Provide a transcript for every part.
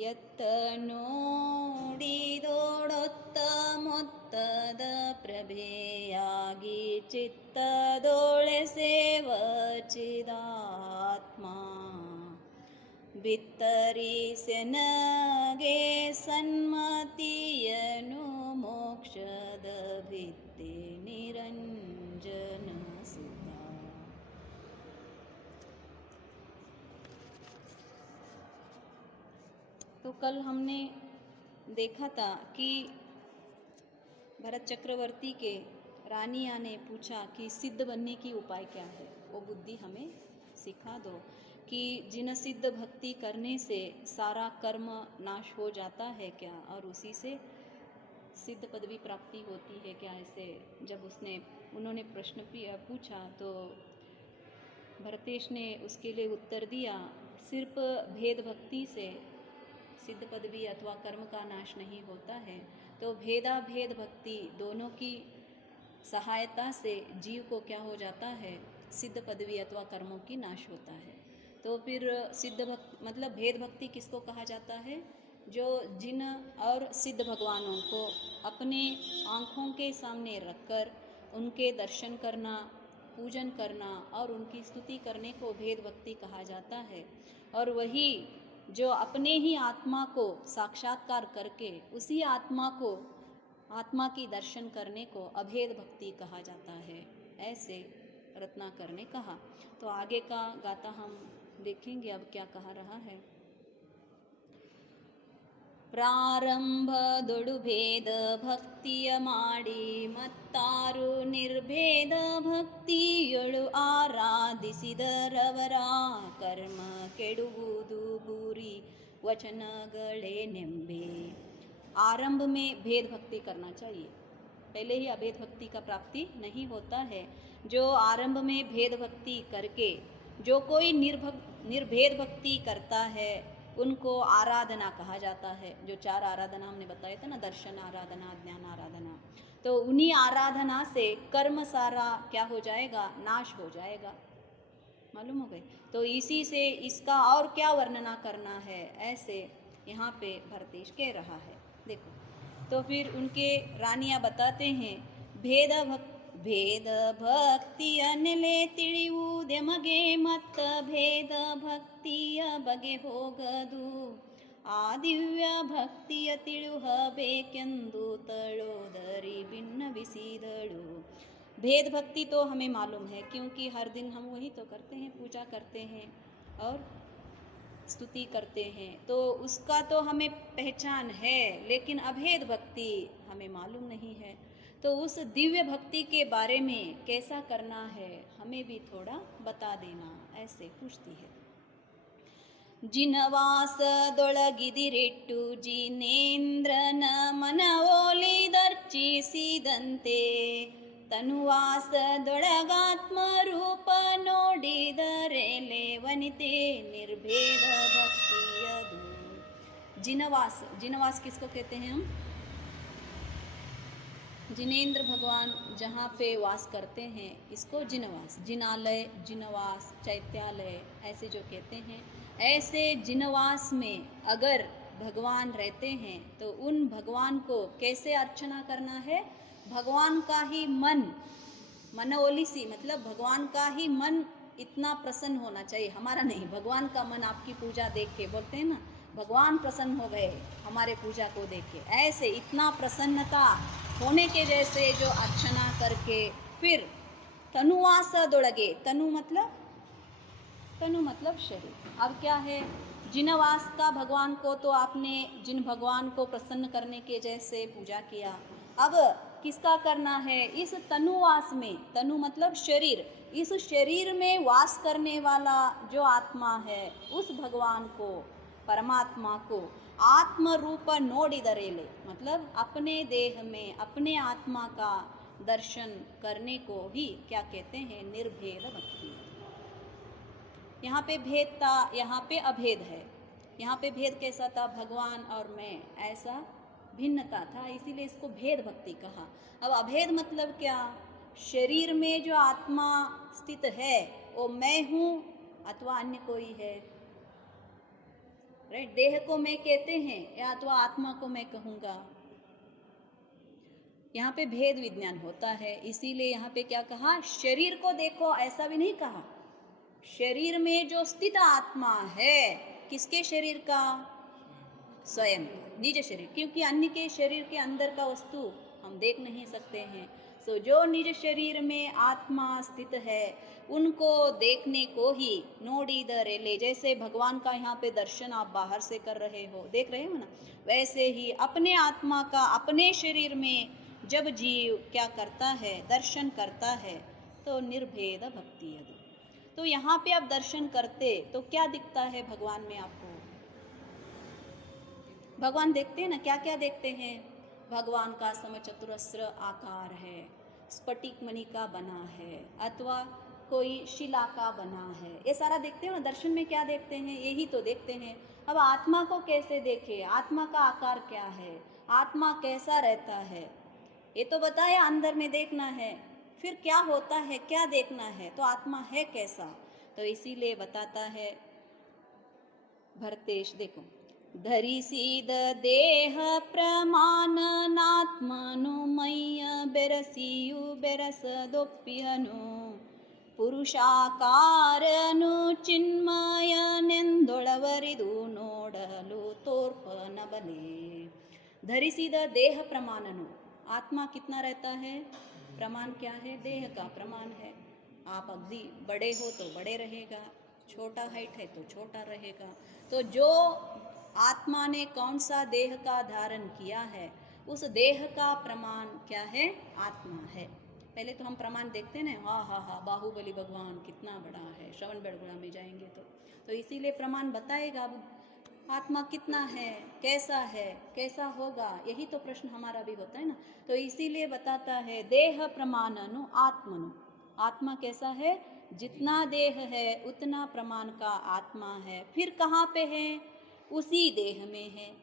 ಯತ್ತ ನೋಡಿದೋಡೊತ್ತಮೊತ್ತದ ಪ್ರಭೆಯಾಗಿ ಚಿತ್ತದೊಳೆ ಸೇವಚಿದಾತ್ಮ ಬಿತ್ತರಿಸೆನಗೆ ಸನ್ಮತಿಯನು ಮೋಕ್ಷದ ಭಿತ್ತೆ ನಿರಂಜನ ಸುತ. तो कल हमने देखा था कि भरत चक्रवर्ती के रानिया ने पूछा कि सिद्ध बनने की उपाय क्या है, वो बुद्धि हमें सिखा दो कि जिन सिद्ध भक्ति करने से सारा कर्म नाश हो जाता है क्या, और उसी से सिद्ध पदवी प्राप्ति होती है क्या। ऐसे जब उन्होंने प्रश्न पूछा तो भरतेश ने उसके लिए उत्तर दिया, सिर्फ भेद भक्ति से सिद्ध पदवी अथवा कर्म का नाश नहीं होता है, तो भेदा भेद भक्ति दोनों की सहायता से जीव को क्या हो जाता है, सिद्ध पदवी अथवा कर्मों की नाश होता है। तो फिर सिद्ध भक्ति मतलब भेद भक्ति किसको कहा जाता है, जो जिन और सिद्ध भगवानों को अपने आँखों के सामने रखकर उनके दर्शन करना, पूजन करना और उनकी स्तुति करने को भेद भक्ति कहा जाता है। और वही जो अपने ही आत्मा को साक्षात्कार करके उसी आत्मा की दर्शन करने को अभेद भक्ति कहा जाता है, ऐसे रत्नाकर ने कहा। तो आगे का गाथा हम देखेंगे अब क्या कहा रहा है। ಪ್ರಾರಂಭದೊಡು ಭೇದ ಭಕ್ತಿಯ ಮಾಡಿ ಮತ್ತಾರು ನಿರ್ಭೇದ ಭಕ್ತಿಯೊಳು ಆರಾಧಿಸಿದರವರ ಕರ್ಮ ಕೆಡುವುದು ಬೂರಿ वचनगले नेम्बे। आरंभ में भेद भक्ति करना चाहिए, पहले ही अभेद भक्ति का प्राप्ति नहीं होता है। जो आरंभ में भेद भक्ति करके जो कोई निर्भेद भक्ति करता है उनको आराधना कहा जाता है। जो 4 आराधना हमने बताया था ना, दर्शन आराधना, ज्ञान आराधना, तो उन्हीं आराधना से कर्म सारा क्या हो जाएगा, नाश हो जाएगा। मालूम हो गए। तो इसी से इसका और क्या वर्णना करना है, ऐसे यहाँ पे भरतेश कह रहा है। देखो तो फिर उनके रानियाँ बताते हैं, भेद भक्तिಯ ನೆಲೆ ತಿಳಿಯುವುದೆಮಗೆ ಮತ್ತ ಭೇದ ಭಕ್ತಿಯ ಬಗೆ ಹೋಗದು, ಆ ದಿವ್ಯ ಭಕ್ತಿಯ ತಿಳಿಯಬೇಕೆಂದು ತಳೋದರಿ ಭಿನ್ನವಿಸಿದಳು। भेद भक्ति तो हमें मालूम है, क्योंकि हर दिन हम वही तो करते हैं, पूजा करते हैं और स्तुति करते हैं, तो उसका तो हमें पहचान है, लेकिन अभेद भक्ति हमें मालूम नहीं है। तो उस दिव्य भक्ति के बारे में कैसा करना है हमें भी थोड़ा बता देना, ऐसे पूछती है। ಜಿನವಾಸದೊಳಗಿದಿರಿಟ್ಟು ಜಿನೇಂದ್ರನ ಮನವೊಲಿದರ್ಚಿಸಿದಂತೆ ತನುವಾಸದೊಳಗಾತ್ಮರೂಪ ನೋಡಿದರೆಲೆ ವನಿತೆ निर्भेद भक्तियದು। जिनवास किसको कहते हैं हम, जिनेंद्र भगवान जहाँ पे वास करते हैं इसको जिनवास, जिनालय, जिनवास, चैत्यालय ऐसे जो कहते हैं, ऐसे जिनवास में अगर भगवान रहते हैं तो उन भगवान को कैसे अर्चना करना है, भगवान का ही मनोली सी, मतलब भगवान का ही मन इतना प्रसन्न होना चाहिए, हमारा नहीं, भगवान का मन आपकी पूजा देख के, बोलते हैं ना भगवान प्रसन्न हो गए हमारे पूजा को देख के, ऐसे इतना प्रसन्नता होने के जैसे जो अर्चना करके फिर तनुवासदೊಳಗೆ, तनु मतलब शरीर। अब क्या है, जिनवास का भगवान को तो आपने जिन भगवान को प्रसन्न करने के जैसे पूजा किया, अब किसका करना है, इस तनुवास में, तनु मतलब शरीर, इस शरीर में वास करने वाला जो आत्मा है उस भगवान को, परमात्मा को आत्म रूप नोडिदरेले, मतलब अपने देह में अपने आत्मा का दर्शन करने को ही क्या कहते हैं, निर्भेद भक्ति। यहाँ पे भेद था, यहाँ पे अभेद है। यहाँ पे भेद कैसा था, भगवान और मैं ऐसा भिन्नता था, इसीलिए इसको भेद भक्ति कहा। अब अभेद मतलब क्या, शरीर में जो आत्मा स्थित है वो मैं हूँ अथवा अन्य कोई है, राइट। देह को मैं कहते हैं या तो आत्मा को मैं कहूँगा। यहाँ पे भेद विज्ञान होता है, इसीलिए यहाँ पे क्या कहा, शरीर को देखो, ऐसा भी नहीं कहा। शरीर में जो स्थित आत्मा है, किसके शरीर का, स्वयं निज शरीर, क्योंकि अन्य के शरीर के अंदर का वस्तु हम देख नहीं सकते हैं। सो जो निज शरीर में आत्मा स्थित है उनको देखने को ही नोडिदरेले, जैसे भगवान का यहाँ पे दर्शन आप बाहर से कर रहे हो, देख रहे हो ना, वैसे ही अपने आत्मा का अपने शरीर में जब जीव क्या करता है, दर्शन करता है, तो निर्भेद भक्ति यदि। तो यहाँ पे आप दर्शन करते तो क्या दिखता है भगवान में आपको? भगवान देखते हैं ना, क्या क्या देखते हैं? भगवान का समचतुरस्र आकार है, स्फटिक मणि का बना है, अथवा कोई शिला का बना है, ये सारा देखते हो ना। दर्शन में क्या देखते हैं? यही तो देखते हैं। अब आत्मा को कैसे देखे, आत्मा का आकार क्या है, आत्मा कैसा रहता है, ये तो बताया, अंदर में देखना है। फिर क्या होता है, क्या देखना है, तो आत्मा है कैसा, तो इसीलिए बताता है भरतेश, देखो, धरिसीद देह प्रमाणनात्मनुमय्य बेरसियु बेरसदೊಪ್ಪಿಹನು ಪುರುಷಾಕಾರನು ಚಿನ್ಮಯನೆಂದೊಳವರಿದು ನೋಡಲು ತೋರ್ಪನ ಬಲೆ। धरिसीद देह प्रमाणनु, आत्मा कितना रहता है, प्रमाण क्या है, देह का प्रमाण है। आप अगदी बड़े हो तो बड़े रहेगा, छोटा हाइट है तो छोटा रहेगा। तो जो आत्मा ने कौन सा देह का धारण किया है, उस देह का प्रमाण क्या है, आत्मा है। पहले तो हम प्रमाण देखते हैं ना, हाँ हाँ हाँ, बाहुबली भगवान कितना बड़ा है, श्रवण बेलगुड़ा में जाएंगे तो इसीलिए प्रमाण बताएगा अब आत्मा कितना है, कैसा होगा, यही तो प्रश्न हमारा भी होता है ना। तो इसीलिए बताता है देह प्रमाणनु आत्मनु, आत्मा कैसा है, जितना देह है उतना प्रमाण का आत्मा है। फिर कहाँ पे है, उसी देह में है।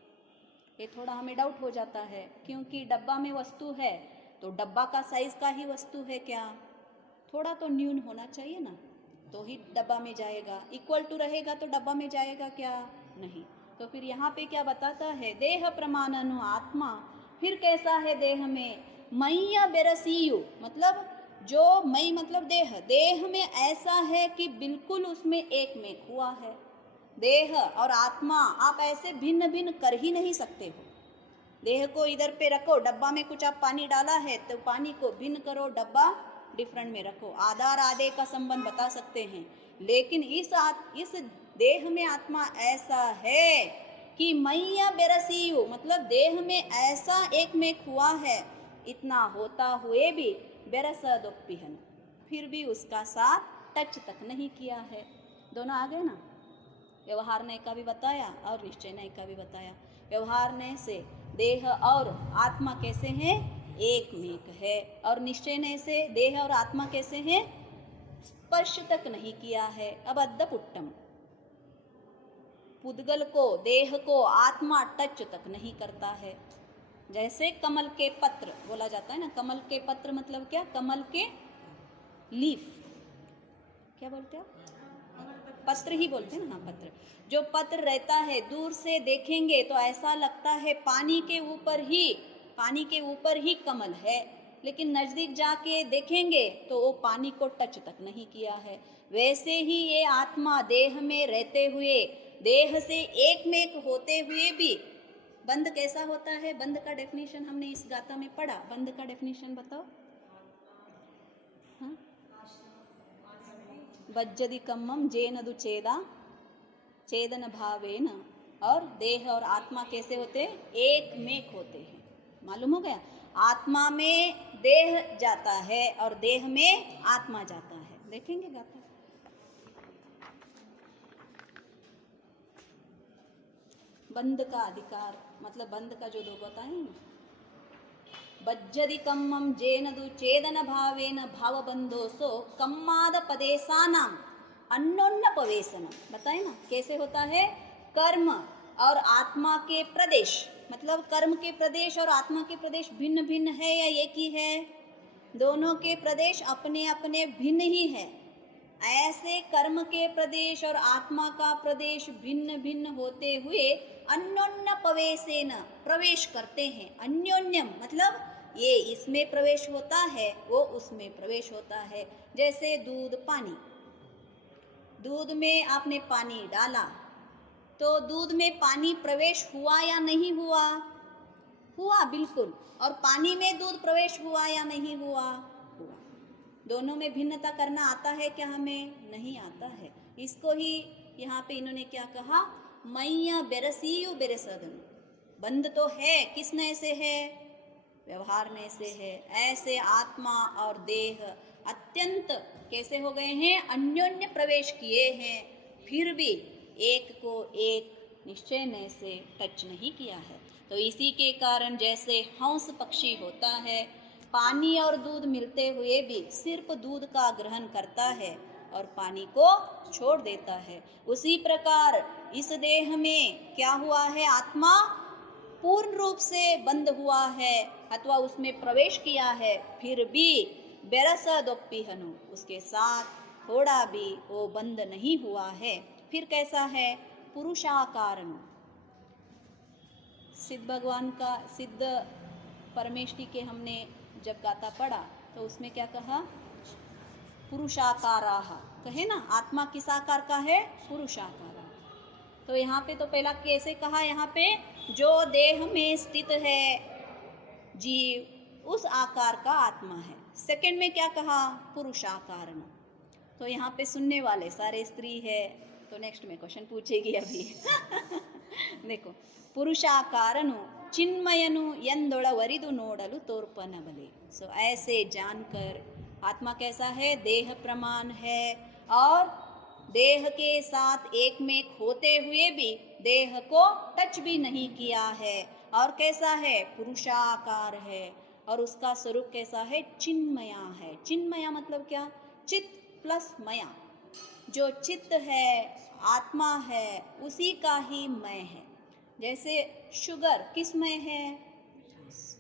ये थोड़ा हमें डाउट हो जाता है, क्योंकि डब्बा में वस्तु है तो डब्बा का साइज का ही वस्तु है क्या, थोड़ा तो न्यून होना चाहिए ना, तो ही डब्बा में जाएगा। इक्वल टू रहेगा तो डब्बा में जाएगा क्या, नहीं। तो फिर यहाँ पे क्या बताता है, देह प्रमाणनु आत्मा, फिर कैसा है देह में, मय्य बेरसियु, मतलब जो मई मतलब देह, देह में ऐसा है कि बिल्कुल उसमें एक में हुआ है। देह और आत्मा आप ऐसे भिन्न भिन्न कर ही नहीं सकते हो। देह को इधर पे रखो, डब्बा में कुछ आप पानी डाला है तो पानी को भिन्न करो, डब्बा डिफरेंट में रखो, आधार आधे का संबंध बता सकते हैं। लेकिन इस देह में आत्मा ऐसा है कि मय्य बेरसियु, मतलब देह में ऐसा एक में हुआ है, इतना होता हुए भी बेरसदೊಪ್ಪಿಹನು, फिर भी उसका साथ टच तक नहीं किया है। दोनों आ गए ना, व्यवहार न्याय का भी बताया और निश्चय न्याय का भी बताया। व्यवहार न्याय से देह और आत्मा कैसे हैं, एक मेक है, और निश्चय न्याय से देह और आत्मा कैसे हैं, स्पर्श तक नहीं किया है। अब अद्दपुट्टम, पुद्गल को, देह को आत्मा टच तक नहीं करता है। जैसे कमल के पत्र बोला जाता है ना, कमल के पत्र मतलब क्या, कमल के लीफ, क्या बोलते हो, पत्र ही बोलते हैं ना, हाँ पत्र। जो पत्र रहता है दूर से देखेंगे तो ऐसा लगता है पानी के ऊपर ही कमल है, लेकिन नज़दीक जाके देखेंगे तो वो पानी को टच तक नहीं किया है। वैसे ही ये आत्मा देह में रहते हुए, देह से एक में होते हुए भी बंद कैसा होता है। बंद का डेफिनेशन हमने इस गाथा में पढ़ा, बंद का डेफिनेशन बताओ। हाँ, बज्जदि कम्मम जेनदु चेदा चेदन भावेन, और देह और आत्मा कैसे होते हैं, एक में होते हैं। मालूम हो गया, आत्मा में देह जाता है और देह में आत्मा जाता है। देखेंगे गाथा, बंद का अधिकार मतलब बंद का जो दो बताए, बज्जदि कम्मम जेनदु चेदन भावेन भावबंधोसो कम्माद पदेशानाम अन्योन्य पवेशनम, बताए ना कैसे होता है। कर्म और आत्मा के प्रदेश, मतलब कर्म के प्रदेश और आत्मा के प्रदेश भिन्न भिन्न है या एक ही है, दोनों के प्रदेश अपने अपने भिन्न ही है। ऐसे कर्म के प्रदेश और आत्मा का प्रदेश भिन्न भिन्न होते हुए अन्योन्य प्रवेशेन प्रवेश करते हैं। अन्योन्यम मतलब ये इसमें प्रवेश होता है, वो उसमें प्रवेश होता है। जैसे दूध पानी, दूध में आपने पानी डाला तो दूध में पानी प्रवेश हुआ या नहीं हुआ? हुआ, बिल्कुल। और पानी में दूध प्रवेश हुआ या नहीं हुआ? हुआ। दोनों में भिन्नता करना आता है क्या हमें? नहीं आता है। इसको ही यहाँ पे इन्होंने क्या कहा, मैया बेरसियु बेरसदन। बंद तो है, किस नए से है? व्यवहार में से है। ऐसे आत्मा और देह अत्यंत कैसे हो गए हैं? अन्योन्य प्रवेश किए हैं, फिर भी एक को एक निश्चय ने से टच नहीं किया है। तो इसी के कारण जैसे हंस पक्षी होता है, पानी और दूध मिलते हुए भी सिर्फ दूध का ग्रहण करता है और पानी को छोड़ देता है, उसी प्रकार इस देह में क्या हुआ है? आत्मा पूर्ण रूप से बंद हुआ है अथवा उसमें प्रवेश किया है, फिर भी बेरसदोप्पिहनु उसके साथ थोड़ा भी वो बंद नहीं हुआ है। फिर कैसा है? पुरुषाकारनु। सिद्ध भगवान का, सिद्ध परमेष्टि के हमने जब गाथा पढ़ा तो उसमें क्या कहा? पुरुषाकाराः कहे ना, आत्मा किस आकार का है? पुरुषाकार। तो यहाँ पे तो पहला कैसे कहा? यहाँ पे जो देह में स्थित है जीव, उस आकार का आत्मा है। सेकंड में क्या कहा? पुरुषाकार। तो यहाँ पे सुनने वाले सारे स्त्री है, तो नेक्स्ट में क्वेश्चन पूछेगी अभी देखो, पुरुषाकारनु चिन्मयनु ಎಂದೊಳವರಿದು ನೋಡಲು ತೋರ್ಪನಬಲೆ। सो ऐसे जानकर आत्मा कैसा है? देह प्रमाण है और देह के साथ एक में होते हुए भी देह को टच भी नहीं किया है। और कैसा है? पुरुषाकार है। और उसका स्वरूप कैसा है? चिन्मया है। चिन्मया मतलब क्या? चित्त प्लस मया, जो चित्त है, आत्मा है, उसी का ही मय है। जैसे शुगर किस में है?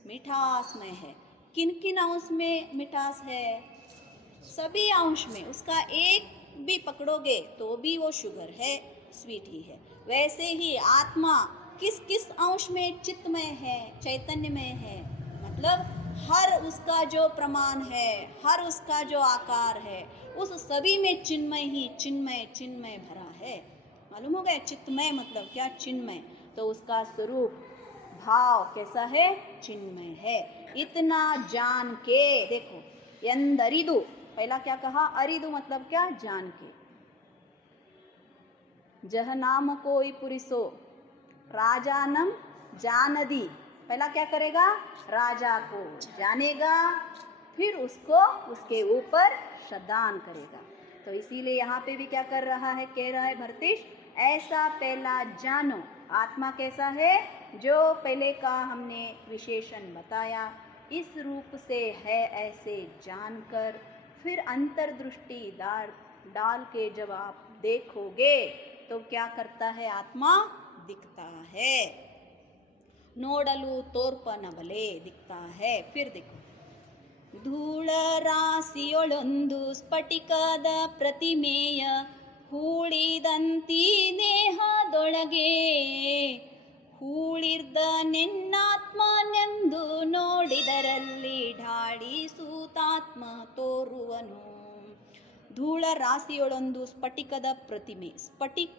मिठास में है। किन किन अंश में मिठास है? सभी अंश में। उसका एक भी पकड़ोगे तो भी वो शुगर है, स्वीट ही है। वैसे ही आत्मा किस किस अंश में चित्त में है, चैतन्य में है। मतलब हर उसका जो प्रमाण है, हर उसका जो आकार है, उस सभी में चिन्मय ही चिन्मय चिन्मय भरा है। मालूम हो गया? चित्तमय मतलब क्या? चिन्मय। तो उसका स्वरूप भाव कैसा है? चिन्मय है। इतना जान के देखो, यंदरिदु, पहला क्या कहा? अरिदु मतलब क्या? जान के। जह नाम कोई पुरिसो राजानम जानदी। पहला क्या करेगा? राजा को जानेगा, फिर उसको उसके ऊपर श्रद्धान करेगा। तो इसीलिए यहाँ पे भी क्या कर रहा है? कह रहा है भरतेश, ऐसा पहला जानो। आत्मा कैसा है? जो पहले का हमने विशेषण बताया, इस रूप से है, ऐसे जानकर फिर अंतर्दृष्टि डाल के जब आप देखोगे तो क्या करता है? आत्मा दिखता है। नोडलु तोर्पनबले दिखता है। फिर देखो, धूಳ राशियोಳೊಂದು ಸ್ಫಟಿಕದ ಪ್ರತಿಮೆಯ ಹೂಳಿದಂತಿ ದೇಹದೊಳಗೆ ಹೂಳಿರ್ದ ನಿನ್ನಾತ್ಮನೆಂದು ನೋಡಿದರಲ್ಲಿ ಢಾಳಿಸೂತಾತ್ಮ ತೋರುವನು। धूल राशियोಳೊಂದು स्फटिकದ प्रतिमे। स्फटिक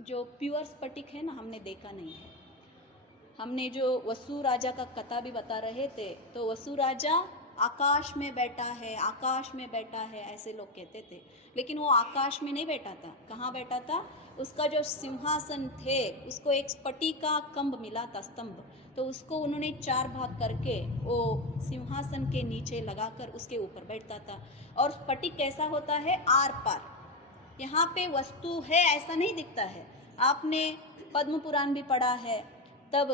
जो प्योर स्फटिक है ना, हमने देखा नहीं है। हमने जो वसु राजा का कथा भी बता रहे थे, तो वसु राजा आकाश में बैठा है, आकाश में बैठा है, ऐसे लोग कहते थे। लेकिन वो आकाश में नहीं बैठा था। कहाँ बैठा था? उसका जो सिंहासन थे, उसको एक स्फटिक का कंब मिला था, स्तंभ। तो उसको उन्होंने 4 भाग करके वो सिंहासन के नीचे लगाकर उसके ऊपर बैठता था। और स्फटिक कैसा होता है? आर पार। यहाँ पे वस्तु है ऐसा नहीं दिखता है। आपने पद्म पुराण भी पढ़ा है, तब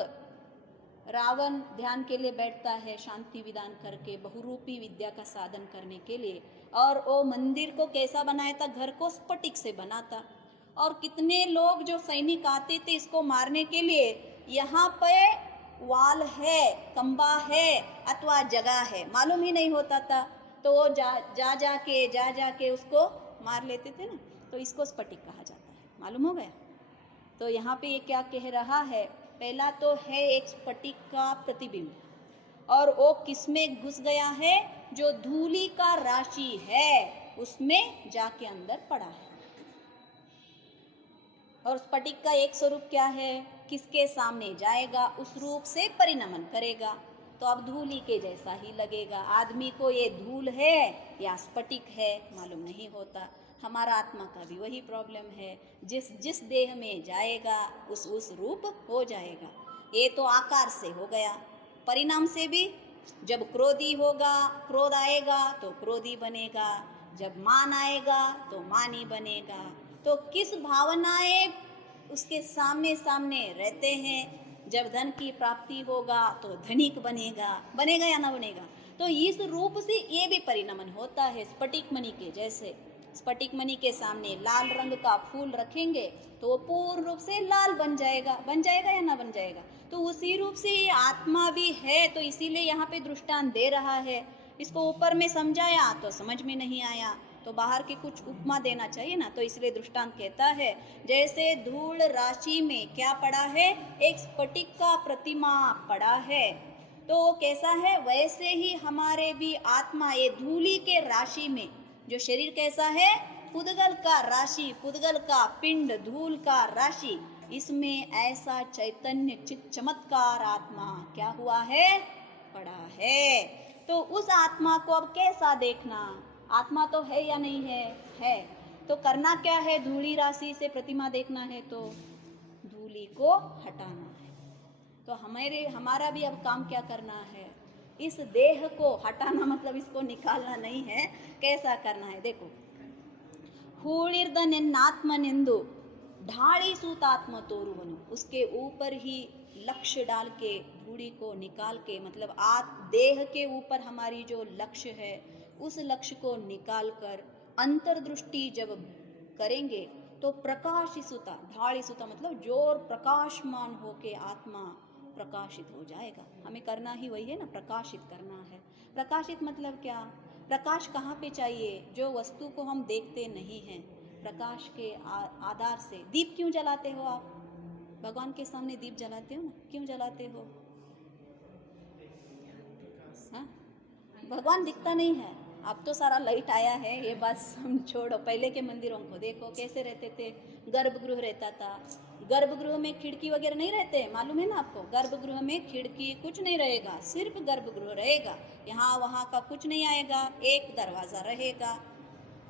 रावण ध्यान के लिए बैठता है, शांति विधान करके, बहुरूपी विद्या का साधन करने के लिए। और वो मंदिर को कैसा बनाया था? घर को स्फटिक से बना था। और कितने लोग जो सैनिक आते थे इसको मारने के लिए, यहाँ पे वाल है, कंबा है अथवा जगह है, मालूम ही नहीं होता था। तो वो जा जा के उसको मार लेते थे ना, तो इसको स्फटिक कहा जाता है। मालूम हो गया? तो यहाँ पे ये क्या कह रहा है, पहला तो है एक स्फटिक का प्रतिबिंब, और वो किसमें घुस गया है, जो धूलि का राशि है उसमें जाके अंदर पड़ा है। और स्फटिक का एक स्वरूप क्या है, किसके सामने जाएगा उस रूप से परिणमन करेगा, तो अब धूलि के जैसा ही लगेगा। आदमी को ये धूल है या स्फटिक है मालूम नहीं होता। हमारा आत्मा का भी वही प्रॉब्लम है, जिस जिस देह में जाएगा उस रूप हो जाएगा। ये तो आकार से हो गया, परिणाम से भी जब क्रोधी होगा, क्रोध आएगा तो क्रोधी बनेगा, जब मान आएगा तो मानी बनेगा। तो किस भावनाएं उसके सामने सामने रहते हैं, जब धन की प्राप्ति होगा तो धनिक बनेगा, बनेगा या ना बनेगा। तो इस रूप से ये भी परिणमन होता है स्फटिक मणि के जैसे। स्फटिक मणि के सामने लाल रंग का फूल रखेंगे तो वो पूर्ण रूप से लाल बन जाएगा, बन जाएगा या ना बन जाएगा। तो उसी रूप से ये आत्मा भी है, तो इसीलिए यहाँ पे दृष्टांत दे रहा है। इसको ऊपर में समझाया तो समझ में नहीं आया, तो बाहर की कुछ उपमा देना चाहिए ना, तो इसलिए दृष्टांत कहता है जैसे धूल राशि में क्या पड़ा है, एक स्फटिक का प्रतिमा पड़ा है, तो वो कैसा है, वैसे ही हमारे भी आत्मा ये धूलि के राशि में, जो शरीर कैसा है, पुद्गल का राशि, पुद्गल का पिंड, धूल का राशि, इसमें ऐसा चैतन्य चित चमत्कार आत्मा क्या हुआ है, पड़ा है। तो उस आत्मा को अब कैसा देखना, आत्मा तो है या नहीं है, है। तो करना क्या है, धूली राशि से प्रतिमा देखना है तो धूली को हटाना है। तो हमारा भी अब काम क्या करना है, इस देह को हटाना, मतलब इसको निकालना नहीं है, कैसा करना है देखो। हूलिर्दनेन्नात्मनेंदु ढाड़ी सूतात्म तोरुवनु, उसके ऊपर ही लक्ष्य डाल के धूड़ी को निकाल के, मतलब देह के ऊपर हमारी जो लक्ष्य है उस लक्ष्य को निकाल कर अंतर्दृष्टि जब करेंगे तो प्रकाशी सुता, ढाड़ी सुता मतलब जोर प्रकाशमान होके आत्मा प्रकाशित हो जाएगा। हमें करना ही वही है ना, प्रकाशित करना है। प्रकाशित मतलब क्या, प्रकाश कहाँ पे चाहिए, जो वस्तु को हम देखते नहीं हैं, प्रकाश के आधार से। दीप क्यों जलाते हो आप, भगवान के सामने दीप जलाते हो ना, क्यों जलाते हो, हाँ, भगवान दिखता नहीं है। अब तो सारा लाइट आया है, ये बात हम छोड़ो, पहले के मंदिरों को देखो कैसे रहते थे, गर्भगृह रहता था, गर्भगृह में खिड़की वगैरह नहीं रहते, मालूम है ना आपको, गर्भगृह में खिड़की कुछ नहीं रहेगा, सिर्फ गर्भगृह रहेगा, यहाँ वहाँ का कुछ नहीं आएगा, एक दरवाज़ा रहेगा।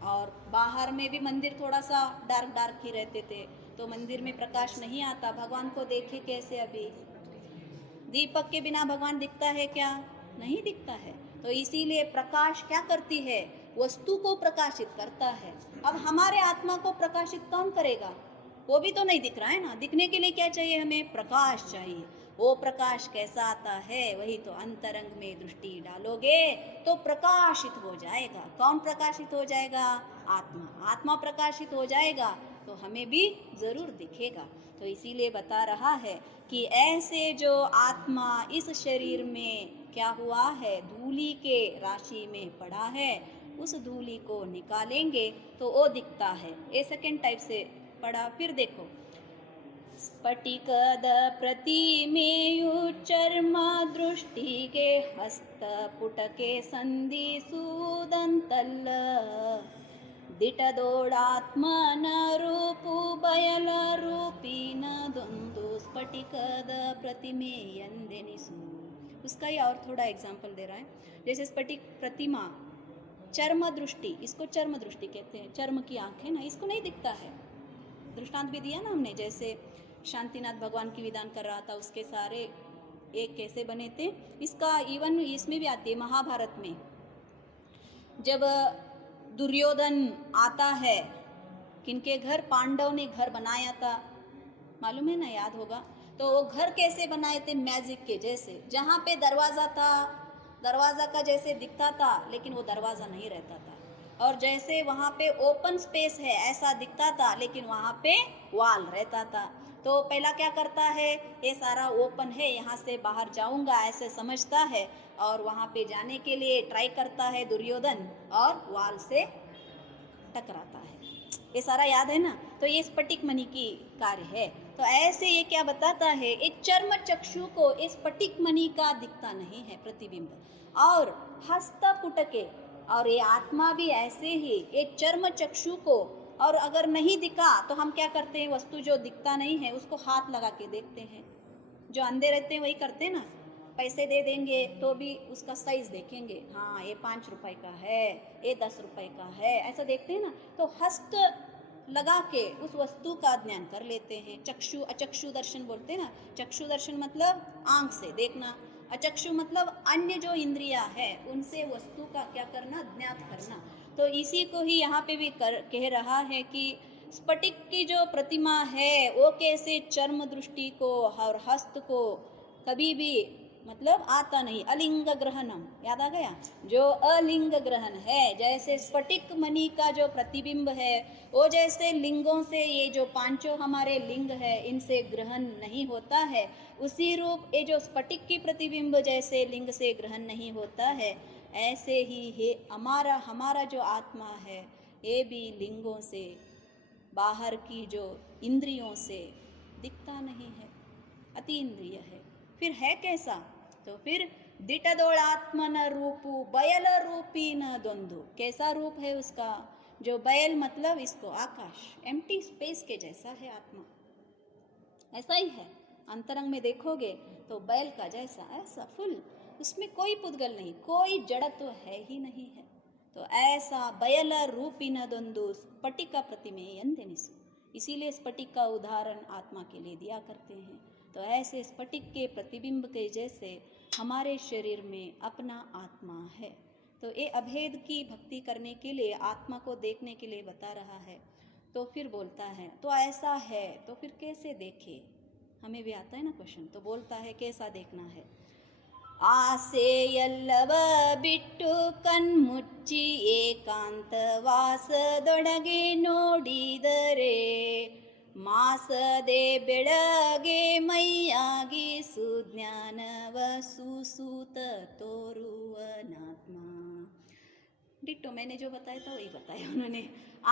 और बाहर में भी मंदिर थोड़ा सा डार्क डार्क ही रहते थे, तो मंदिर में प्रकाश नहीं आता, भगवान को देखे कैसे, अभी दीपक के बिना भगवान दिखता है क्या, नहीं दिखता है। तो इसीलिए प्रकाश क्या करती है, वस्तु को प्रकाशित करता है। अब हमारे आत्मा को प्रकाशित कौन करेगा, वो भी तो नहीं दिख रहा है ना, दिखने के लिए क्या चाहिए, हमें प्रकाश चाहिए। वो प्रकाश कैसा आता है, वही तो अंतरंग में दृष्टि डालोगे तो प्रकाशित हो जाएगा। कौन प्रकाशित हो जाएगा, आत्मा, आत्मा प्रकाशित हो जाएगा तो हमें भी जरूर दिखेगा। तो इसीलिए बता रहा है कि ऐसे जो आत्मा इस शरीर में क्या हुआ है, धूली के राशि में पड़ा है, उस धूली को निकालेंगे तो वो दिखता है। ये सेकेंड टाइप से पढ़ा। फिर देखो, स्फटिकद प्रतिमेयु चर्म दृष्टिगे हस्त पुटके संधि सूदंतल दिटदोड़ात्मन रूपु बयल रूपीन दೊಂದು स्फटिकद प्रतिमे ಎಂದೆನಿಸು। उसका ही और थोड़ा एग्जाम्पल दे रहा है, जैसे स्फटिक प्रतिमा, चर्म दृष्टि, इसको चर्म दृष्टि कहते हैं, चर्म की आँख है ना, इसको नहीं दिखता है। दृष्टांत भी दिया ना हमने, जैसे शांतिनाथ भगवान की विधान कर रहा था, उसके सारे एक कैसे बने थे। इसका इवन इसमें भी आती है, महाभारत में जब दुर्योधन आता है, किनके घर, पांडव ने घर बनाया था, मालूम है ना, याद होगा। तो वो घर कैसे बनाए थे, मैजिक के जैसे, जहाँ पे दरवाज़ा था, दरवाज़ा का जैसे दिखता था लेकिन वो दरवाज़ा नहीं रहता था, और जैसे वहाँ पे ओपन स्पेस है ऐसा दिखता था लेकिन वहाँ पे वॉल रहता था। तो पहला क्या करता है, ये सारा ओपन है, यहाँ से बाहर जाऊँगा ऐसे समझता है, और वहाँ पे जाने के लिए ट्राई करता है दुर्योधन, और वॉल से टकराता है। ये सारा याद है ना। तो ये स्फटिक मणि की कार्य है। तो ऐसे ये क्या बताता है, एक चर्म चक्षु को इस स्फटिक मणि का दिखता नहीं है प्रतिबिंब, और हस्त पुटके, और ये आत्मा भी ऐसे ही एक चर्म चक्षु को, और अगर नहीं दिखा तो हम क्या करते हैं, वस्तु जो दिखता नहीं है उसको हाथ लगा के देखते हैं। जो अंधे रहते हैं वही करते हैं ना, पैसे दे देंगे तो भी उसका साइज देखेंगे, हाँ ये 5 रुपए का है, ये 10 रुपए का है, ऐसा देखते हैं ना। तो हस्त लगा के उस वस्तु का ज्ञान कर लेते हैं। चक्षु अचक्षु दर्शन बोलते हैं ना। चक्षु दर्शन मतलब आंख से देखना, अचक्षु मतलब अन्य जो इंद्रिया है उनसे वस्तु का क्या करना, ज्ञात करना। तो इसी को ही यहाँ पे भी कह रहा है कि स्फटिक की जो प्रतिमा है वो कैसे चर्म दृष्टि को और हस्त को कभी भी मतलब आता नहीं। अलिंग ग्रहणम याद आ गया, जो अलिंग ग्रहण है, जैसे स्फटिक मणि का जो प्रतिबिंब है वो जैसे लिंगों से, ये जो पांचों हमारे लिंग है इनसे ग्रहण नहीं होता है, उसी रूप ये जो स्फटिक की प्रतिबिंब जैसे लिंग से ग्रहण नहीं होता है, ऐसे ही है हमारा जो आत्मा है ये भी लिंगों से, बाहर की जो इंद्रियों से दिखता नहीं है, अति इंद्रिय है। फिर है कैसा, तो फिर दिटदोड़ात्मन रूपु बयल रूपी न द्वंद्व, कैसा रूप है उसका, जो बैल मतलब इसको आकाश, एम्प्टी स्पेस के जैसा है आत्मा, ऐसा ही है। अंतरंग में देखोगे तो बैल का जैसा, ऐसा फुल, उसमें कोई पुद्गल नहीं, कोई जड़त्व है ही नहीं है। तो ऐसा बयल रूपी न द्वंद्व स्फटिका प्रतिमेयन्त्यनिसु, इसीलिए स्फटिक का उदाहरण आत्मा के लिए दिया करते हैं। तो ऐसे स्फटिक के प्रतिबिंब के जैसे हमारे शरीर में अपना आत्मा है। तो ये अभेद की भक्ति करने के लिए, आत्मा को देखने के लिए बता रहा है। तो फिर बोलता है तो ऐसा है तो फिर कैसे देखे, हमें भी आता है ना क्वेश्चन। तो बोलता है कैसा देखना है, ಆಸೆ ಎಲ್ಲವ ಬಿಟ್ಟು ಕಣ್ಮುಚ್ಚಿ ಏಕಾಂತವಾಸದೊಳಗೆ ನೋಡಿದರೆ ಮಾಸದೆ ಬೆಳಗ್ಗೆ ಮೈಯಾಗಿ ಸುಜ್ಞಾನವ ಸುಸೂತ ತೋರುವನಾತ್ಮ। डिट्टो मैंने जो बताया था वही बताया उन्होंने।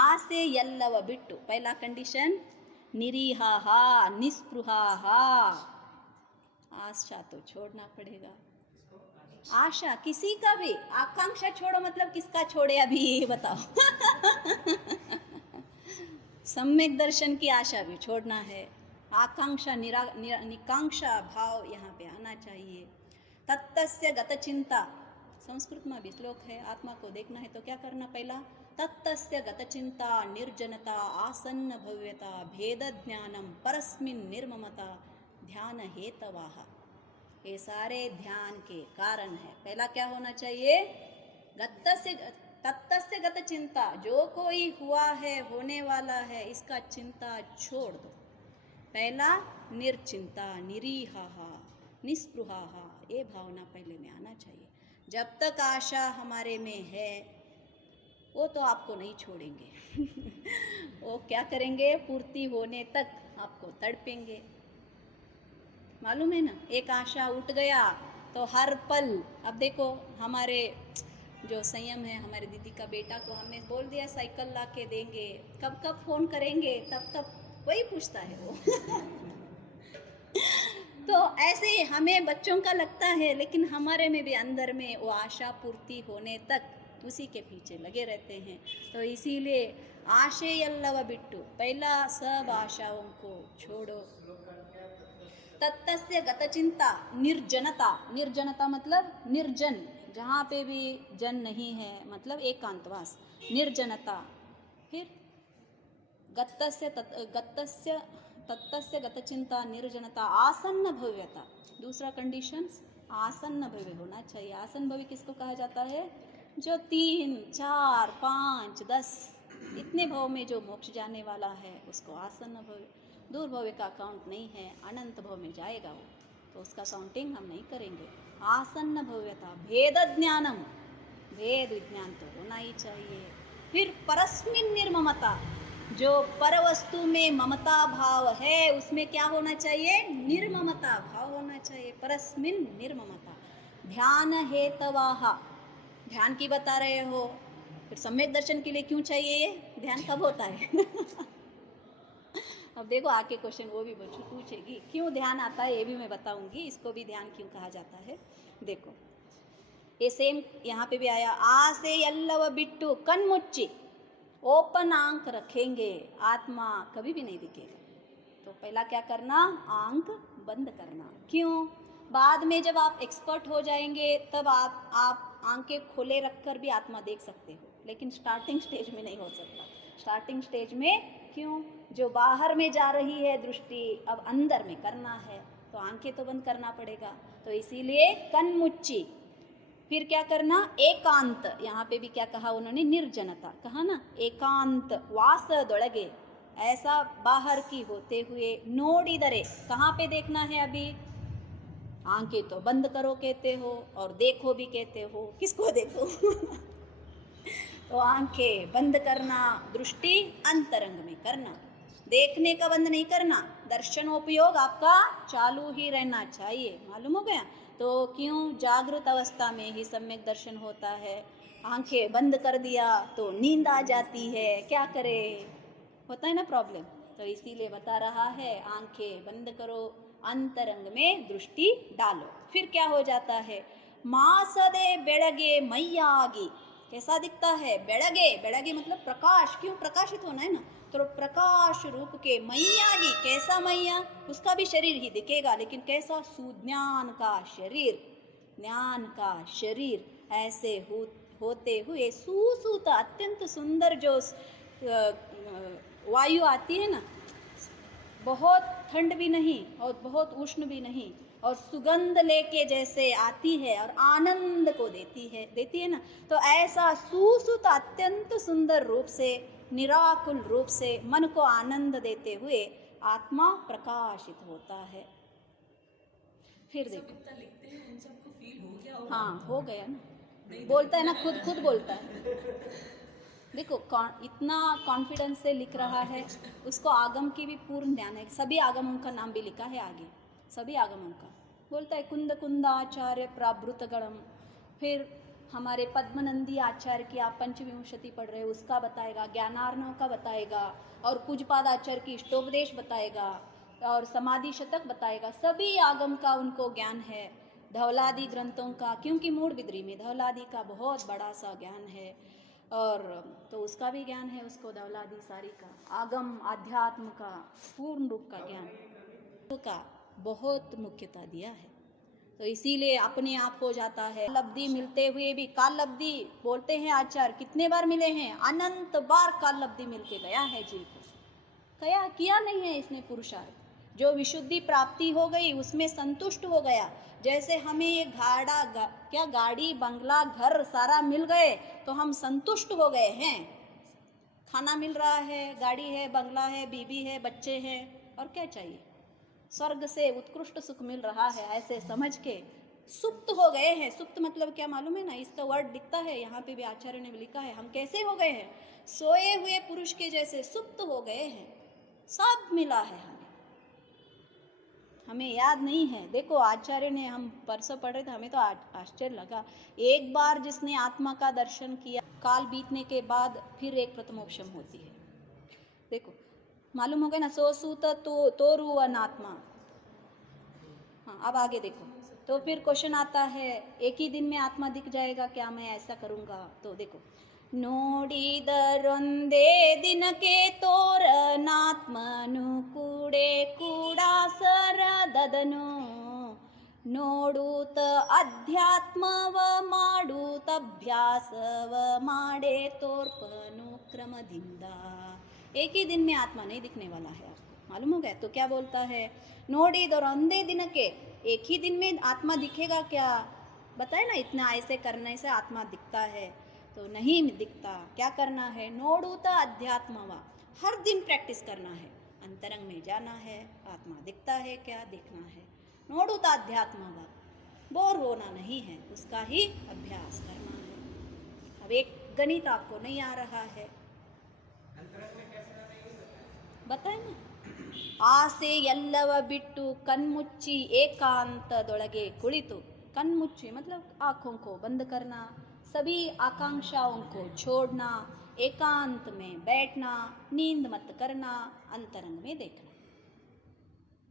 आसे यल्लव बिट्टू, पहला कंडीशन निरीहा निस्पृहा, आशा तो छोड़ना पड़ेगा। आशा किसी का भी, आकांक्षा छोड़ो मतलब किसका छोड़े अभी ये बताओ। सम्यक दर्शन की आशा भी छोड़ना है। आकांक्षा निकांक्षा भाव यहाँ पे आना चाहिए। तत्तस्य गत चिंता, संस्कृत में भी श्लोक है, आत्मा को देखना है तो क्या करना, पहला तत्तस्य गत चिंता निर्जनता आसन्न भव्यता भेद ज्ञानम परस्मिन् निर्ममता ध्यान हेतवाह, ये सारे ध्यान के कारण है। पहला क्या होना चाहिए, तत्तस्य गत चिंता, जो कोई हुआ है होने वाला है इसका चिंता छोड़ दो। पहला निर्चिंता निरीहा निस्पृहा, ये भावना पहले में आना चाहिए। जब तक आशा हमारे में है वो तो आपको नहीं छोड़ेंगे। वो क्या करेंगे, पूर्ति होने तक आपको तड़पेंगे, मालूम है ना। एक आशा उठ गया तो हर पल, अब देखो हमारे जो संयम है, हमारे दीदी का बेटा को हमने बोल दिया साइकिल ला के देंगे, कब कब फ़ोन करेंगे, तब वही पूछता है वो। तो ऐसे हमें बच्चों का लगता है, लेकिन हमारे में भी अंदर में वो आशा पूर्ति होने तक उसी के पीछे लगे रहते हैं। तो इसीलिए आशे यल्लव बिट्टू, पहला सब आशाओं को छोड़ो। तत्तस्य गत चिंता निर्जनता, निर्जनता मतलब निर्जन, जहाँ पे भी जन नहीं है मतलब एकांतवास, निर्जनता। फिर तत्तस्य गत चिंता निर्जनता आसन्न भव्यता, दूसरा कंडीशन आसन्न भव्य होना चाहिए। आसन्न भव्य किसको कहा जाता है, जो 3, 4, 5, 10 इतने भाव में जो मोक्ष जाने वाला है उसको आसन्न भव्य। दूर भव्य का काउंट नहीं है, अनंत भव में जाएगा वो, तो उसका काउंटिंग हम नहीं करेंगे। आसन्न भव्यता, भेद ज्ञानम, भेद विज्ञान तो होना ही चाहिए। फिर परस्मिन् निर्ममता, जो पर वस्तु में ममता भाव है उसमें क्या होना चाहिए, निर्ममता भाव होना चाहिए, परस्मिन् निर्ममता। ध्यान हेतवाह, ध्यान की बता रहे हो फिर सम्यक दर्शन के लिए क्यों चाहिए ये ध्यान, कब होता है? अब देखो आके क्वेश्चन वो भी बच्चों पूछेगी, क्यों ध्यान आता है ये भी मैं बताऊंगी, इसको भी ध्यान क्यों कहा जाता है। देखो ये सेम यहाँ पे भी आया, आ से एल्लव बिट्टू कन्मुच्ची, ओपन आंख रखेंगे आत्मा कभी भी नहीं दिखेगा। तो पहला क्या करना, आंख बंद करना। क्यों? बाद में जब आप एक्सपर्ट हो जाएंगे तब आप आंखें खोले रखकर भी आत्मा देख सकते हो, लेकिन स्टार्टिंग स्टेज में नहीं हो सकता। स्टार्टिंग स्टेज में क्यों, जो बाहर में जा रही है दृष्टि अब अंदर में करना है, तो आंखें तो बंद करना पड़ेगा। तो इसीलिए कन्मुच्ची, फिर क्या करना, एकांत। यहाँ पे भी क्या कहा उन्होंने, निर्जनता कहा ना, एकांत वासदೊಳಗೆ, ऐसा बाहर की होते हुए, नोडिदरे, कहाँ पे देखना है अभी, आंखें तो बंद करो कहते हो और देखो भी कहते हो, किसको देखो? तो आंखें बंद करना, दृष्टि अंतरंग में करना, देखने का बंद नहीं करना, दर्शनोपयोग आपका चालू ही रहना चाहिए। मालूम हो गया? तो क्यों, जागृत अवस्था में ही सम्यक दर्शन होता है, आंखें बंद कर दिया तो नींद आ जाती है, क्या करे, होता है ना प्रॉब्लम। तो इसीलिए बता रहा है आंखें बंद करो, अंतरंग में दृष्टि डालो। फिर क्या हो जाता है, मासदे बेड़गे मैयागी, कैसा दिखता है, बेड़गे, बेड़गे मतलब प्रकाश, क्यों प्रकाशित होना है ना, तो प्रकाश रूप के मैयागी, कैसा मैया, उसका भी शरीर ही दिखेगा, लेकिन कैसा, सुज्ञान का शरीर, ज्ञान का शरीर, ऐसे होते हुए सुसूत, अत्यंत सुंदर जो वायु आती है ना, बहुत ठंड भी नहीं और बहुत उष्ण भी नहीं, और सुगंध लेके जैसे आती है और आनंद को देती है ना, तो ऐसा सुसुत अत्यंत सुंदर रूप से, निराकुल रूप से मन को आनंद देते हुए आत्मा प्रकाशित होता है। फिर देखो लिखते हैं, उन सबको फील हो गया होगा? हाँ हो गया ना, बोलता है ना, खुद बोलता है। देखो इतना कॉन्फिडेंस से लिख रहा है, उसको आगम की भी पूर्ण ध्यान है, सभी आगमों का नाम भी लिखा है आगे, सभी आगमों का बोलता है, कुंद कुंदाचार्य प्रावृतगणम, फिर हमारे पद्मनंदी आचार्य की आप पंचविंशति पढ़ रहे हो उसका बताएगा, ज्ञानार्णव का बताएगा, और कुजपाद आचार्य की इष्टोपदेश बताएगा, और समाधि शतक बताएगा, सभी आगम का उनको ज्ञान है। धवलादि ग्रंथों का, क्योंकि मूढ़ बिद्री में धवलादि का बहुत बड़ा सा ज्ञान है, और तो उसका भी ज्ञान है उसको, धवलादि सारी का, आगम आध्यात्म का पूर्ण रूप का ज्ञान का बहुत मुख्यता दिया है। तो इसीलिए अपने आप हो जाता है, लब्धि मिलते हुए भी, काल लब्धि बोलते हैं आचार्य, कितने बार मिले हैं, अनंत बार काल लब्धि मिलके गया है जीव को, किया नहीं है इसने पुरुषार्थ, जो विशुद्धि प्राप्ति हो गई उसमें संतुष्ट हो गया। जैसे हमें ये क्या गाड़ी बंगला घर सारा मिल गए तो हम संतुष्ट हो गए हैं, खाना मिल रहा है, गाड़ी है, बंगला है, बीबी है, बच्चे हैं, और क्या चाहिए, स्वर्ग से उत्कृष्ट सुख मिल रहा है, ऐसे समझ के सुप्त हो गए हैं। सुप्त मतलब क्या मालूम है ना, इसका वर्ड दिखता है यहाँ पे भी, आचार्य ने भी लिखा है, हम कैसे हो गए हैं, सोए हुए पुरुष के जैसे सुप्त हो गए हैं, सब मिला है हमें याद नहीं है। देखो आचार्य ने, हम परसों पढ़ रहे थे, हमें तो आश्चर्य लगा, एक बार जिसने आत्मा का दर्शन किया, काल बीतने के बाद फिर एक प्रथमोपशम होती है। देखो मालूम हो गया ना, सो सूत तो रुवनात्मा। हाँ अब आगे देखो, तो फिर क्वेश्चन आता है, एक ही दिन में आत्मा दिख जाएगा क्या, मैं ऐसा करूँगा? तो देखो, ನೋಡಿದರೊಂದೇ ದಿನಕ್ಕೆ ತೋರನಾತ್ಮನು ಕೂಡೆ ಕೂಡಾಸರದನು, ನೋಡೂತ ಅಧ್ಯಾತ್ಮವ ಮಾಡೂತ ಅಭ್ಯಾಸವ ಮಾಡೇ तोर्पनु क्रमದಿಂದ। एक ही दिन में आत्मा नहीं दिखने वाला है, आपको मालूम हो गया? तो क्या बोलता है, ನೋಡಿದರೊಂದೇ ದಿನಕ್ಕೆ, एक ही दिन में आत्मा दिखेगा क्या? बताए ना, इतना ऐसे करने से आत्मा दिखता है, तो नहीं दिखता। क्या करना है, नोडूता अध्यात्मवा, हर दिन प्रैक्टिस करना है, अंतरंग में जाना है, आत्मा दिखता है क्या, देखना है, नोडूता अध्यात्मवा, बोर होना नहीं है, उसका ही अभ्यास करना है। अब एक गणित आपको नहीं आ रहा है, बताए ना, ಆಸೆ ಎಲ್ಲವ ಬಿಟ್ಟು ಕಣ್ಮುಚ್ಚಿ ಏಕಾಂತದೊಳಗೆ ಕುಳಿತು, कन मुच्ची मतलब आँखों को बंद करना, सभी आकांक्षाओं को छोड़ना, एकांत में बैठना, नींद मत करना, अंतरंग में देखना।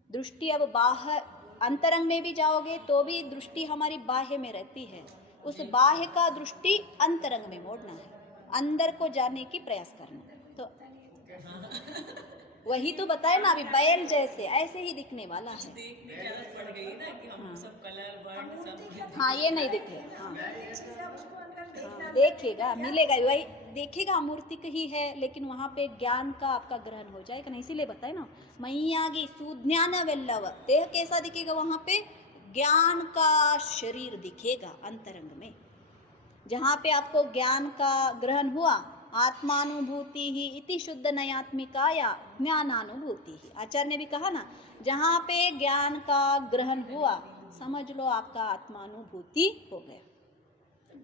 दृष्टि अब बाहर अंतरंग में भी जाओगे तो भी दृष्टि हमारी बाह्य में रहती है, उस बाह्य का दृष्टि अंतरंग में मोड़ना है, अंदर को जाने की प्रयास करना। तो वही तो बताए ना अभी, बैल जैसे ऐसे ही दिखने वाला है। देखने की आदत पड़ गई ना कि हम सब कलर वर्ड सब हाँ ये नहीं दिखे, हाँ चीज़ है उसको अंदर देखना देखेगा, मिलेगा, वही देखेगा, अमूर्तिक ही है, लेकिन वहाँ पे ज्ञान का आपका ग्रहण हो जाएगा ना। इसीलिए बताए ना, मईयागी सुज्ञान वेल्लव, देह कैसा दिखेगा वहाँ पे? ज्ञान का शरीर दिखेगा अंतरंग में। जहाँ पे आपको ज्ञान का ग्रहण हुआ, आत्मानुभूति ही इति शुद्ध नयात्मिकाया ज्ञानानुभूति ही, आचार्य ने भी कहा ना, जहाँ पे ज्ञान का ग्रहण हुआ समझ लो आपका आत्मानुभूति हो गया।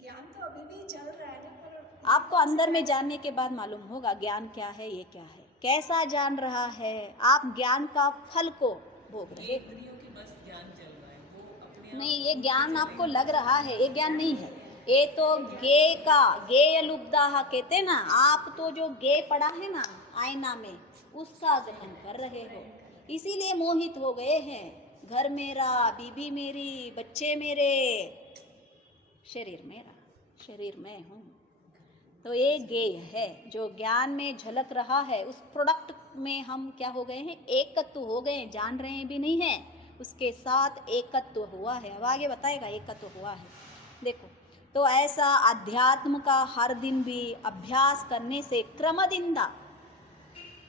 ज्ञान तो अभी भी चल रहा है ना, पर आपको अंदर में जानने के बाद मालूम होगा ज्ञान क्या है, ये क्या है, कैसा जान रहा है। आप ज्ञान का फल को भोग रहे ये हैं। इंद्रियों के बस ज्ञान चल रहा है, वो अपने नहीं, ये ज्ञान आपको लग रहा है, ये ज्ञान नहीं है, ये तो गे का गेय लुब्धा कहते ना, आप तो जो गे पड़ा है ना आईना में उसका ग्रहण कर रहे हो, इसीलिए मोहित हो गए हैं। घर मेरा, बीबी मेरी, बच्चे मेरे, शरीर मेरा, शरीर मैं हूँ। तो ये गेय है जो ज्ञान में झलक रहा है, उस प्रोडक्ट में हम क्या हो गए हैं? एकत्व हो गए हैं, जान रहे हैं भी नहीं है, उसके साथ एकत्व हुआ है। अब आगे बताएगा एकत्व हुआ है। देखो, तो ऐसा अध्यात्म का हर दिन भी अभ्यास करने से क्रमदिंदा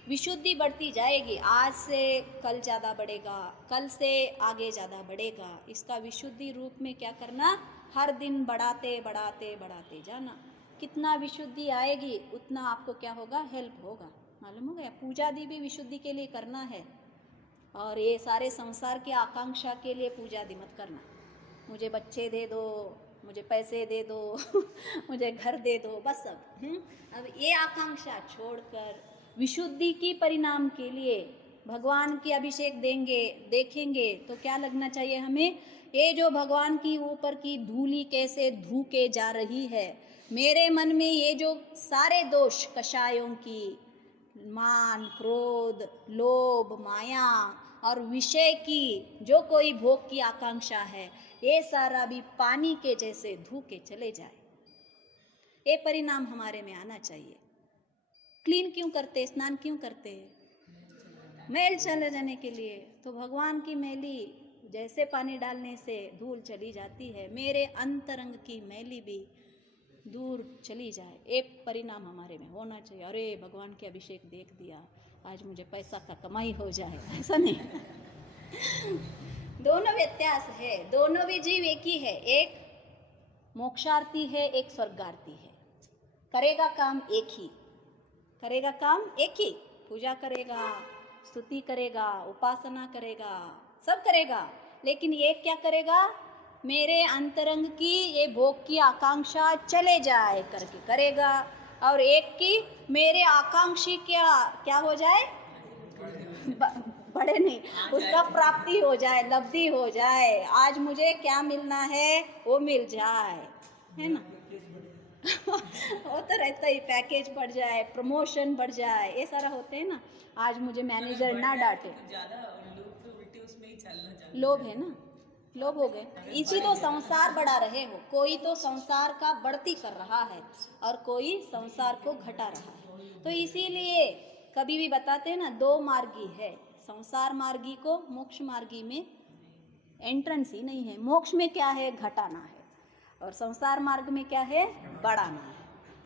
विशुद्धि बढ़ती जाएगी। आज से कल ज़्यादा बढ़ेगा, कल से आगे ज़्यादा बढ़ेगा। इसका विशुद्धि रूप में क्या करना? हर दिन बढ़ाते बढ़ाते बढ़ाते जाना। कितना विशुद्धि आएगी उतना आपको क्या होगा? हेल्प होगा। मालूम हो गया? पूजा आदि भी विशुद्धि के लिए करना है, और ये सारे संसार की आकांक्षा के लिए पूजा आदि मत करना। मुझे बच्चे दे दो, मुझे पैसे दे दो मुझे घर दे दो, बस अब ये आकांक्षा छोड़कर विशुद्धि की परिणाम के लिए भगवान की अभिषेक देखेंगे तो क्या लगना चाहिए हमें? ये जो भगवान की ऊपर की धूली कैसे धूके जा रही है, मेरे मन में ये जो सारे दोष कषायों की, मान, क्रोध, लोभ, माया और विषय की जो कोई भोग की आकांक्षा है, ये सारा भी पानी के जैसे धूके चले जाए। ये परिणाम हमारे में आना चाहिए। क्लीन क्यों करते, स्नान क्यों करते? मैल चले जाने के लिए। तो भगवान की मैली जैसे पानी डालने से धूल चली जाती है, मेरे अंतरंग की मैली भी दूर चली जाए, एक परिणाम हमारे में होना चाहिए। अरे भगवान के अभिषेक देख दिया, आज मुझे पैसा का कमाई हो जाए, ऐसा नहीं दोनों व्यत्यास है, दोनों भी जीव एक ही है, एक मोक्षार्थी है, एक स्वर्गार्थी है। करेगा काम एक ही, करेगा काम एक ही, पूजा करेगा, स्तुति करेगा, उपासना करेगा, सब करेगा, लेकिन ये क्या करेगा? मेरे अंतरंग की ये भोग की आकांक्षा चले जाए करके करेगा, और एक की मेरे आकांक्षी क्या हो जाए? बड़े नहीं, उसका प्राप्ति हो जाए, लब्धि हो जाए, आज मुझे क्या मिलना है वो मिल जाए, है ना वो तो रहता ही, पैकेज बढ़ जाए, प्रमोशन बढ़ जाए, ये सारा होते हैं ना। आज मुझे मैनेजर ना डांटे, ज्यादा लोग तो उल्टे उसमें ही चलना चाहते लोभ है ना, लोभ हो गए। इसी तो संसार बढ़ा रहे हो, कोई तो संसार का बढ़ती कर रहा है और कोई संसार को घटा रहा है। तो इसीलिए कभी भी बताते हैं ना, दो मार्गी है, संसार मार्गी को मोक्ष मार्गी में एंट्रेंस ही नहीं है। मोक्ष में क्या है? घटाना है, और संसार मार्ग में क्या है? बढ़ाना है।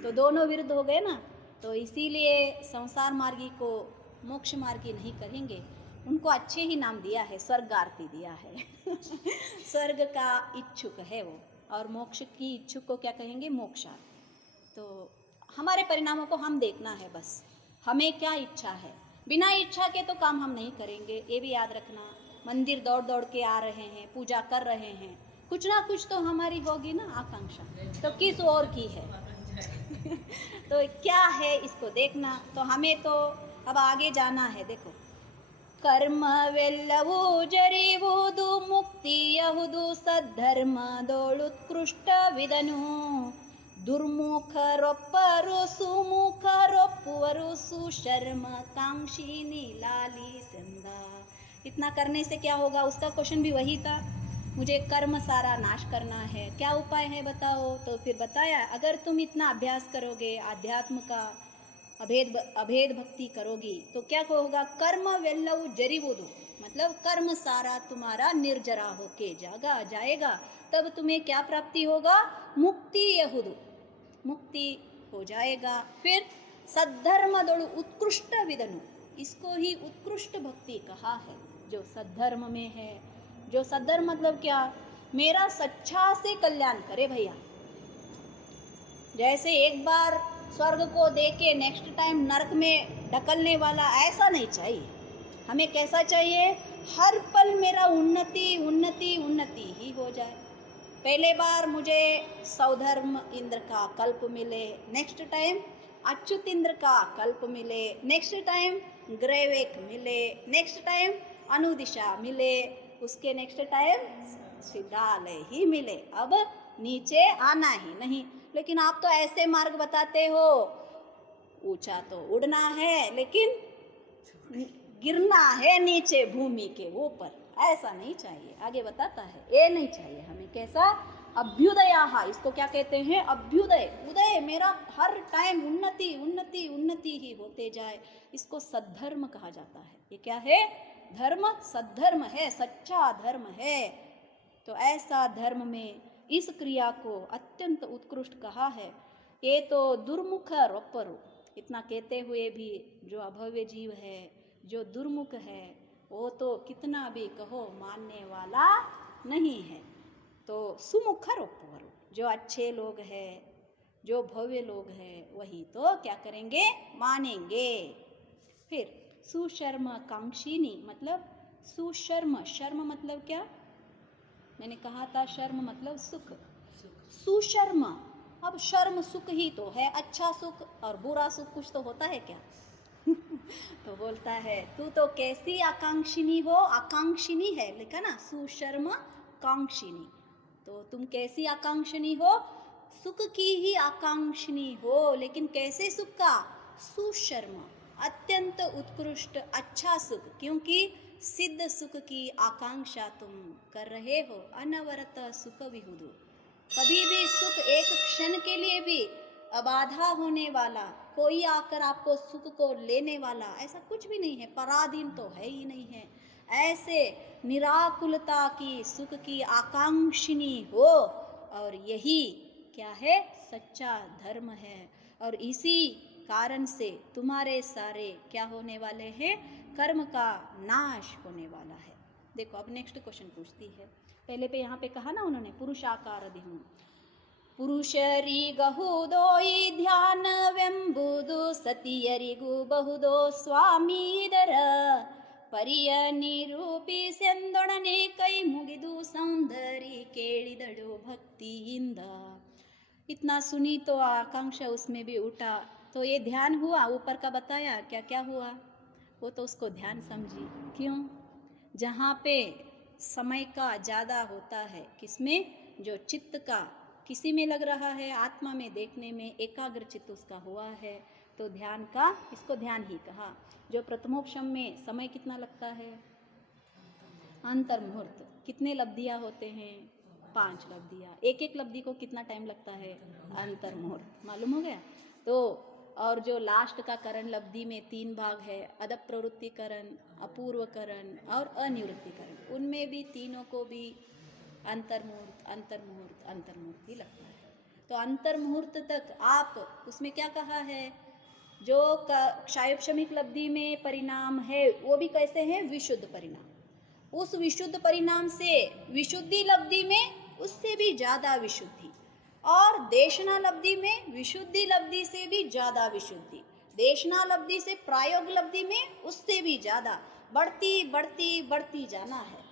तो दोनों विरुद्ध हो गए ना। तो इसीलिए संसार मार्गी को मोक्ष मार्गी नहीं करेंगे, उनको अच्छे ही नाम दिया है, स्वर्गार्थी दिया है स्वर्ग का इच्छुक है वो, और मोक्ष की इच्छुक को क्या कहेंगे? मोक्षार्थी। तो हमारे परिणामों को हम देखना है, बस हमें क्या इच्छा है। बिना इच्छा के तो काम हम नहीं करेंगे, ये भी याद रखना। मंदिर दौड़ दौड़ के आ रहे हैं, पूजा कर रहे हैं, कुछ ना कुछ तो हमारी होगी ना आकांक्षा, तो किस और की है तो क्या है इसको देखना। तो हमें तो अब आगे जाना है। देखो, ಕರ್ಮವೆಲ್ಲವೂ ಜರಿವುದು ಮುಕ್ತಿಯಹುದು ಸದ್ಧರ್ಮದೋಳುತ್ಕೃಷ್ಟವಿದನು ದುರ್ಮುಖರೊಪ್ಪರು ಸುಮುಖರೊಪ್ಪುವರು ಸುಶರ್ಮ कांक्षिनी लाली संदा। इतना करने से क्या होगा, उसका क्वेश्चन भी वही था, मुझे कर्म सारा नाश करना है, क्या उपाय है बताओ। तो फिर बताया अगर तुम इतना अभ्यास करोगे, आध्यात्म का अभेद भक्ति करोगी तो क्या होगा, कर्म वेल्लव जरिवुदु, मतलब कर्म सारा तुम्हारा निर्जरा होके जाएगा। तब तुम्हें क्या प्राप्ति होगा, मुक्ति यहुदु, मुक्ति हो जाएगा। फिर सद्धर्मदोड़ु उत्कृष्ट विदनु, इसको ही उत्कृष्ट भक्ति कहा है, जो सद्धर्म में है। जो सद्धर्म मतलब क्या, मेरा सच्चा से कल्याण करे भैया। जैसे एक बार स्वर्ग को दे के नेक्स्ट टाइम नरक में ढकलने वाला, ऐसा नहीं चाहिए। हमें कैसा चाहिए, हर पल मेरा उन्नति उन्नति उन्नति ही हो जाए। पहले बार मुझे सौधर्म इंद्र का कल्प मिले, नेक्स्ट टाइम अच्युत इंद्र का कल्प मिले, नेक्स्ट टाइम ग्रैवेक मिले, नेक्स्ट टाइम अनुदिशा मिले, उसके नेक्स्ट टाइम सिद्धालय ही मिले। अब नीचे आना ही नहीं। लेकिन आप तो ऐसे मार्ग बताते हो, ऊंचा तो उड़ना है लेकिन गिरना है नीचे भूमि के ऊपर, ऐसा नहीं चाहिए। आगे बताता है, ये नहीं चाहिए हमें। कैसा, अभ्युदय, इसको क्या कहते हैं, अभ्युदय। उदय मेरा हर टाइम उन्नति उन्नति उन्नति ही होते जाए, इसको सद्धर्म कहा जाता है। ये क्या है, धर्म सद्धर्म है, सच्चा धर्म है। तो ऐसा धर्म में इस क्रिया को अत्यंत उत्कृष्ट कहा है। ये तो दुर्मुख रोपरु, इतना कहते हुए भी जो अभव्य जीव है, जो दुर्मुख है, वो तो कितना भी कहो मानने वाला नहीं है। तो सुमुख रोपरु, जो अच्छे लोग हैं, जो भव्य लोग हैं, वही तो क्या करेंगे, मानेंगे। फिर सुशर्म कांक्षिनी, मतलब सुशर्म, शर्म मतलब क्या, मैंने कहा था शर्म मतलब सुख, सुशर्म। अब शर्म सुख ही तो है, अच्छा सुख, और बुरा सुख कुछ तो होता है क्या तो बोलता है तू तो कैसी आकांक्षिनी हो, आकांक्षिनी है लिखा ना, सुशर्म कांक्षिनी। तो तुम कैसी आकांक्षिनी हो, सुख की ही आकांक्षिनी हो, लेकिन कैसे सुख का, सुशर्म, अत्यंत उत्कृष्ट अच्छा सुख, क्योंकि सिद्ध सुख की आकांक्षा तुम कर रहे हो। अनवरत सुख विहुदु, कभी भी सुख एक क्षण के लिए भी अबाधा होने वाला, कोई आकर आपको सुख को लेने वाला ऐसा कुछ भी नहीं है, पराधीन तो है ही नहीं है। ऐसे निराकुलता की सुख की आकांक्षिनी हो, और यही क्या है, सच्चा धर्म है। और इसी कारण से तुम्हारे सारे क्या होने वाले हैं, कर्म का नाश होने वाला है। देखो अब नेक्स्ट क्वेश्चन पूछती है, पहले पे यहाँ पे कहा ना उन्होंने, पुरुषाकार दिहु, पुरुषरी गहुदोई ध्यानವೆಂಬುದು ಸತಿಯರಿಗೂ ಬಹುದೋ ಸ್ವಾಮೀದರ ಪರಿಯ ನಿರೂಪಿಸೆಂದೊಡನೆ ಕೈ ಮುಗಿದು सौंदर्य ಕೇಳಿದಳು भक्तिಯಿಂದ। इतना सुनी तो आकांक्षा उसमें भी उठा, तो ये ध्यान हुआ, ऊपर का बताया क्या क्या हुआ, वो तो उसको ध्यान समझी। क्यों, जहाँ पे समय का ज़्यादा होता है, किसमें, जो चित्त का किसी में लग रहा है, आत्मा में देखने में एकाग्र चित्त उसका हुआ है, तो ध्यान का, इसको ध्यान ही कहा। जो प्रथमोपशम में समय कितना लगता है, अंतर मुहूर्त, कितने लब्धियाँ होते हैं, 5 लब्धियाँ, एक एक लब्धि को कितना टाइम लगता है, अंतर मुहूर्त, मालूम हो गया। तो और जो लास्ट का करण लब्धि में 3 भाग है, अदप प्रवृत्ति करण, अपूर्व करण और अनिवृत्ति करण, उनमें भी तीनों को भी अंतर्मुहूर्त अंतर्मुहूर्त अंतर्मुहूर्त ही लगता है। तो अंतर्मुहूर्त तक आप उसमें क्या कहा है, जो क्षायोपशमिक लब्धि में परिणाम है वो भी कैसे हैं, विशुद्ध परिणाम। उस विशुद्ध परिणाम से विशुद्धि लब्धि में उससे भी ज़्यादा विशुद्धि, और देशना लब्धि में विशुद्धि लब्धि से भी ज़्यादा विशुद्धि, देशना लब्धि से प्रायोग लब्धि में उससे भी ज़्यादा, बढ़ती बढ़ती बढ़ती जाना है।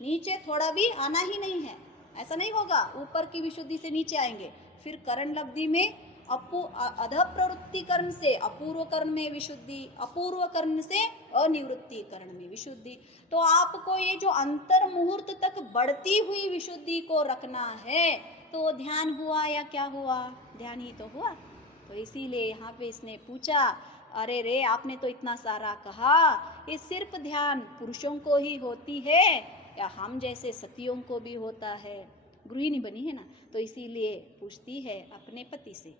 नीचे थोड़ा भी आना ही नहीं है, ऐसा नहीं होगा ऊपर की विशुद्धि से नीचे आएंगे। फिर करण लब्धि में अध प्रवृत्ति करण से अपूर्व करण में विशुद्धि, अपूर्व करण से अनिवृत्ति करण में विशुद्धि। तो आपको ये जो अंतर मुहूर्त तक बढ़ती हुई विशुद्धि को रखना है, तो ध्यान हुआ या क्या हुआ, ध्यान ही तो हुआ। तो इसीलिए यहाँ पे इसने पूछा, अरे रे आपने तो इतना सारा कहा, ये सिर्फ ध्यान पुरुषों को ही होती है या हम जैसे सतियों को भी होता है? गृहिणी बनी है ना, तो इसीलिए पूछती है अपने पति से।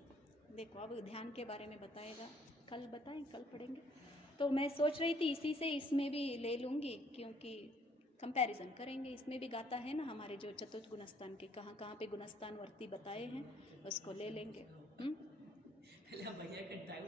देखो अब ध्यान के बारे में बताएगा, कल बताएं, कल पढ़ेंगे। तो मैं सोच रही थी इसी से इसमें भी ले लूँगी, क्योंकि कंपैरिजन करेंगे। इसमें भी गाता है ना हमारे जो चतुर्थ गुणस्थान के, कहाँ कहाँ पे गुणस्थान वर्ती बताए हैं, उसको ले लेंगे। पहले भैया का टाइम